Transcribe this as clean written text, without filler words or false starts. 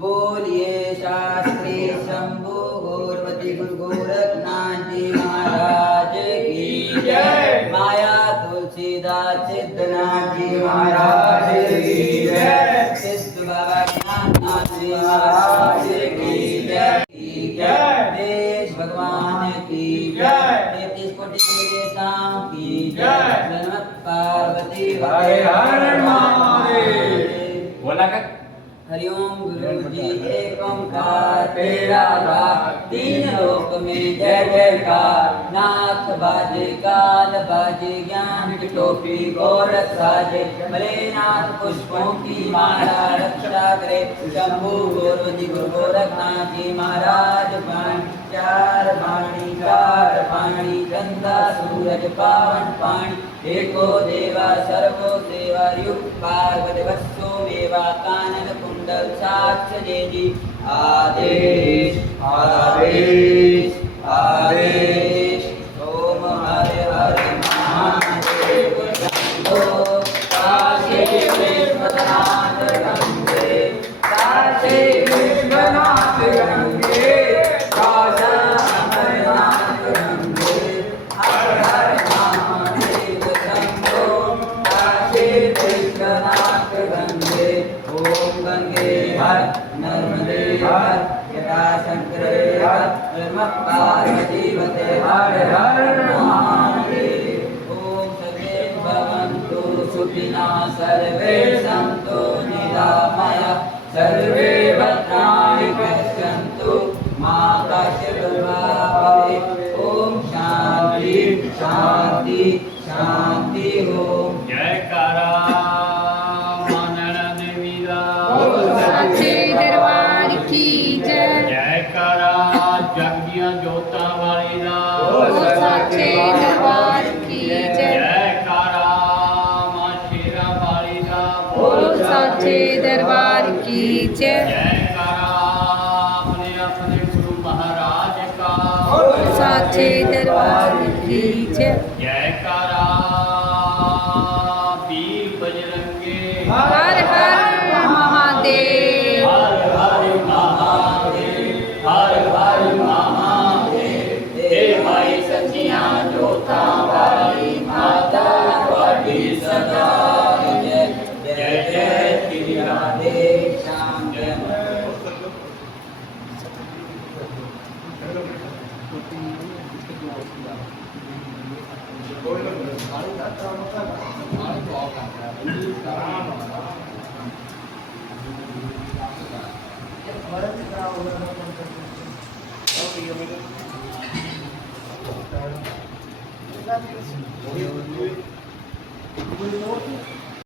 बोलिए शास्त्री शंभु गौरवती गुरु गोरखनाथ जी महाराज की जय। माया तुलसीदास सिद्धनाथ जी महाराज की जय। सिद्ध बाबा ज्ञाननाथ जी महाराज की जय। देश भगवान की जय। 33 कोटि देवताओं की जय। नमः पार्वती हर हर महादेव। बोला का हरिओम गुरु जी एक ओंकार तेरा भाग तीन लोक में जय जयकार नाथ बाजे काल बाजे ज्ञान की टोपी गोरख साजे भलेनाथ पुष्पों की माला रक्षा करे शंभु गोरवती गुरु गोरखनाथ जी महाराज पाणी चार पाणी गंगा सूरज पावन पाणी एको देवा सर्वो देवा युग पार्वती वत्सो मेवा कानन कुंडल साक्ष जी आदेश आदेश आदेश ओम हरे हरे महादेव शंभो काशी विश्वनाथ गंगे काशी विश्वनाथ गंगे काशी अमरनाथ गंगे हर हर महादेव शंभो काशी विश्वनाथ गंगे ओम गंगे हर नर्मदे हर यदा शंकरे हर नमः पार्वती पते हर हर महादेव ओम सर्वे भवन्तु सुखिनः सर्वे सन्तु निरामयाः सर्वे भद्राणि पश्यन्तु मा कश्चित् दुर्भाग्यं ओम शांति शांति शांति ओम जयकारा मानन देवी दा साचे दरबार की जय जयकारा जगदियां जोतां वाली दा साचे दरबार की जय जयकारा मां शेरा वाली दा साचे दरबार की जय जयकारा अपने अपने गुरु महाराज का साचे दरबार की जय जयकारा वीर बजरंगे हर हर महादेव हर हर महादेव हर हर महादेव हे माई सचिया जोता वाली माता वाली सदा जय जय जय श्री राधे श्याम जय Thank you.